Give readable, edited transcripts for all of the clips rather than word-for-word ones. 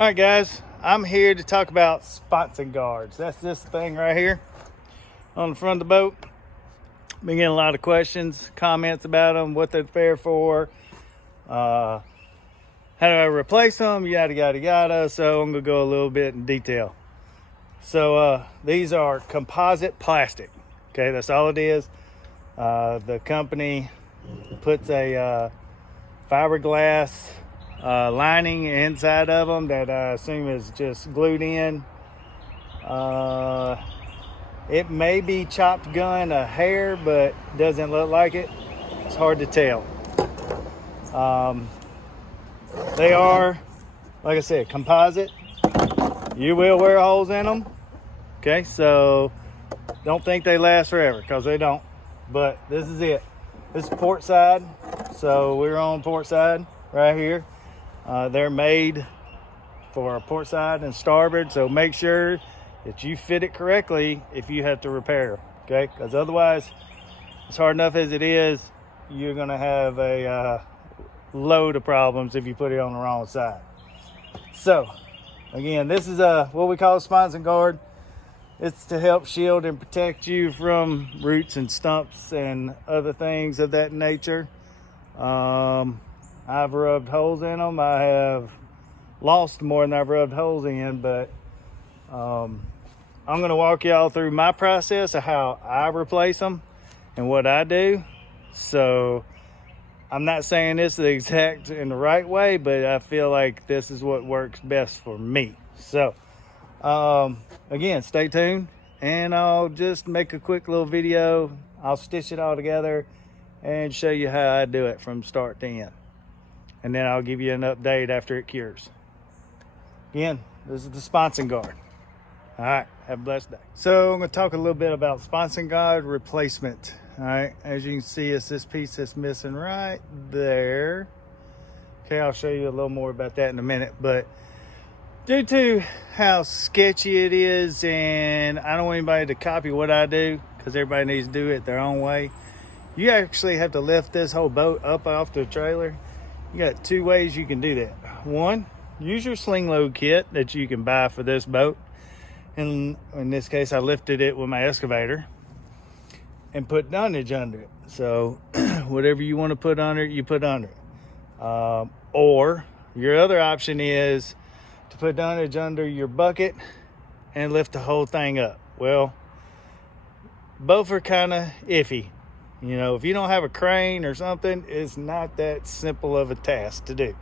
All right, guys, I'm here to talk about Sponson guards. That's this thing right here on the front of the boat. Been getting a lot of questions, comments about them, what they're there for, how do I replace them, yada, yada, yada. So I'm gonna go a little bit in detail. So these are composite plastic. Okay, that's all it is. The company puts a fiberglass lining inside of them that I assume is just glued in. It may be chopped gun a hair, but doesn't look like it. It's hard to tell. They are, like I said, composite. You will wear holes in them. Okay, so don't think they last forever, because they don't. But this is it. This is port side. So we're on port side right here. They're made for port side and starboard, so make sure that you fit it correctly if you have to repair, okay? Because otherwise, it's hard enough as it is, you're gonna have a load of problems if you put it on the wrong side. So, again, this is what we call a Sponson guard. It's to help shield and protect you from roots and stumps and other things of that nature. I've rubbed holes in them. I have lost more than I've rubbed holes in, but I'm going to walk y'all through my process of how I replace them and what I do. So I'm not saying this is the exact in the right way, but I feel like this is what works best for me. So again, stay tuned, and I'll just make a quick little video. I'll stitch it all together and show you how I do it from start to end. And then I'll give you an update after it cures. Again, this is the Sponson guard. All right, have a blessed day. So I'm going to talk a little bit about Sponson guard replacement. All right, as you can see, it's this piece that's missing right there. Okay, I'll show you a little more about that in a minute. But due to how sketchy it is, and I don't want anybody to copy what I do, because everybody needs to do it their own way. You actually have to lift this whole boat up off the trailer. You got two ways you can do that. One, use your sling load kit that you can buy for this boat. And in this case, I lifted it with my excavator and put dunnage under it. So whatever you want to put under it, you put under it. Or your other option is to put dunnage under your bucket and lift the whole thing up. Well, both are kind of iffy. You know, if you don't have a crane or something, it's not that simple of a task to do.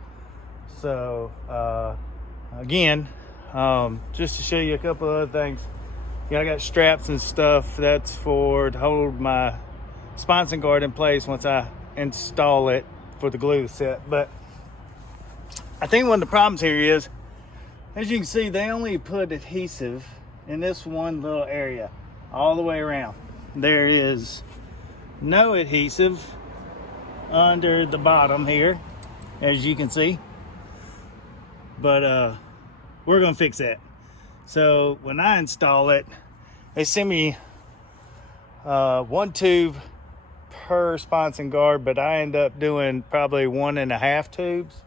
So, again, just to show you a couple of other things. I got straps and stuff. That's to hold my Sponson guard in place once I install it for the glue set. But I think one of the problems here is, as you can see, they only put adhesive in this one little area all the way around. There is no adhesive under the bottom here, as you can see. But we're gonna fix that. So when I install it, they send me one tube per Sponson guard, but I end up doing probably 1.5 tubes.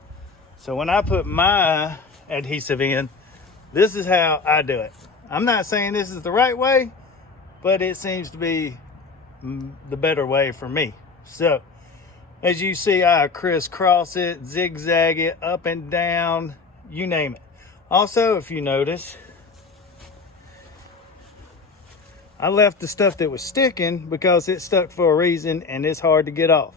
So when I put my adhesive in, this is how I do it. I'm not saying this is the right way, but it seems to be the better way for me. So as you see, I crisscross it, zigzag it up and down, you name it. Also, if you notice, I left the stuff that was sticking because it stuck for a reason and it's hard to get off.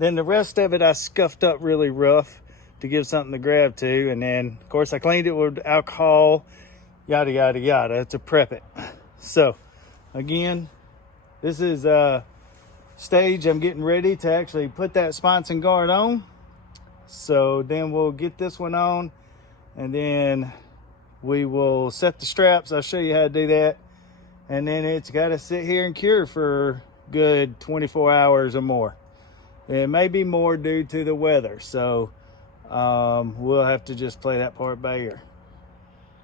Then the rest of it I scuffed up really rough to give something to grab to, and then of course I cleaned it with alcohol, yada yada yada, to prep it. So again, this is a stage I'm getting ready to actually put that Sponson guard on. So then we'll get this one on, and then we will set the straps. I'll show you how to do that. And then it's got to sit here and cure for good 24 hours or more. It may be more due to the weather. So we'll have to just play that part by ear.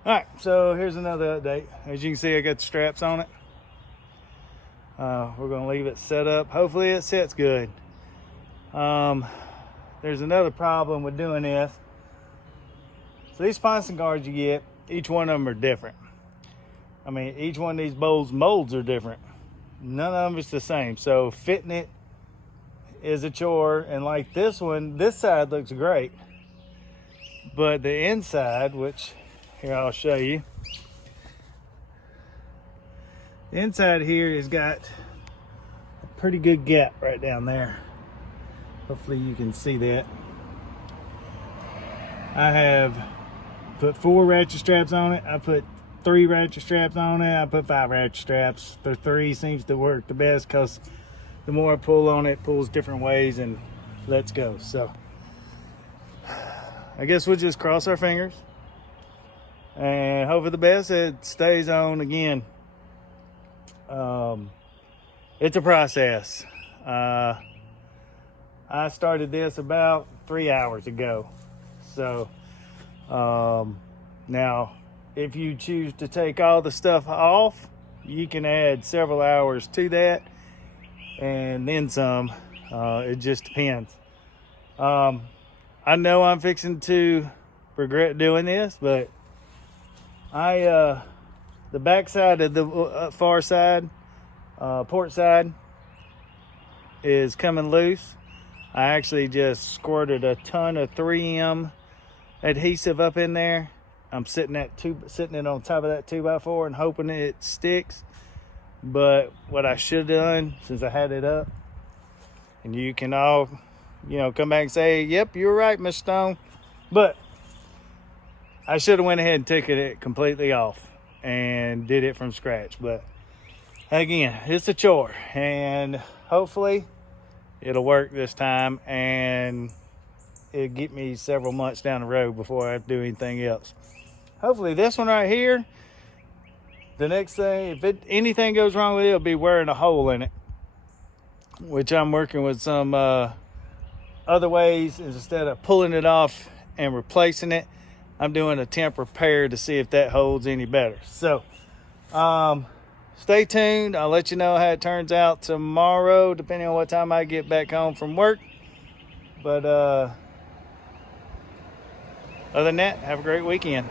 All right, so here's another update. As you can see, I got the straps on it. We're going to leave it set up. Hopefully it sets good. There's another problem with doing this. So these Sponson guards you get, each one of them are different. I mean, each one of these molds are different. None of them is the same. So fitting it is a chore. And like this one, this side looks great. But the inside, which here I'll show you. The inside here has got a pretty good gap right down there. Hopefully you can see that. I have put 4 ratchet straps on it. I put 3 ratchet straps on it. I put 5 ratchet straps. The 3 seems to work the best because the more I pull on it, it pulls different ways and lets go. So I guess we'll just cross our fingers and hope for the best. It stays on again. It's a process. I started this about 3 hours ago. So now if you choose to take all the stuff off, you can add several hours to that and then some. It just depends. I know I'm fixing to regret doing this, but the back side of the far side, port side, is coming loose. I actually just squirted a ton of 3M adhesive up in there. I'm sitting it on top of that 2x4 and hoping it sticks. But what I should have done, since I had it up, and you can all, come back and say, yep, you're right, Mr. Stone. But I should have went ahead and took it completely off and did it from scratch. But again, it's a chore, and hopefully it'll work this time, and it'll get me several months down the road before I have to do anything else. Hopefully this one right here, the next thing, if anything goes wrong with it, it'll be wearing a hole in it, which I'm working with some other ways. Instead of pulling it off and replacing it, I'm doing a temp repair to see if that holds any better. So stay tuned. I'll let you know how it turns out tomorrow, depending on what time I get back home from work. But other than that, have a great weekend.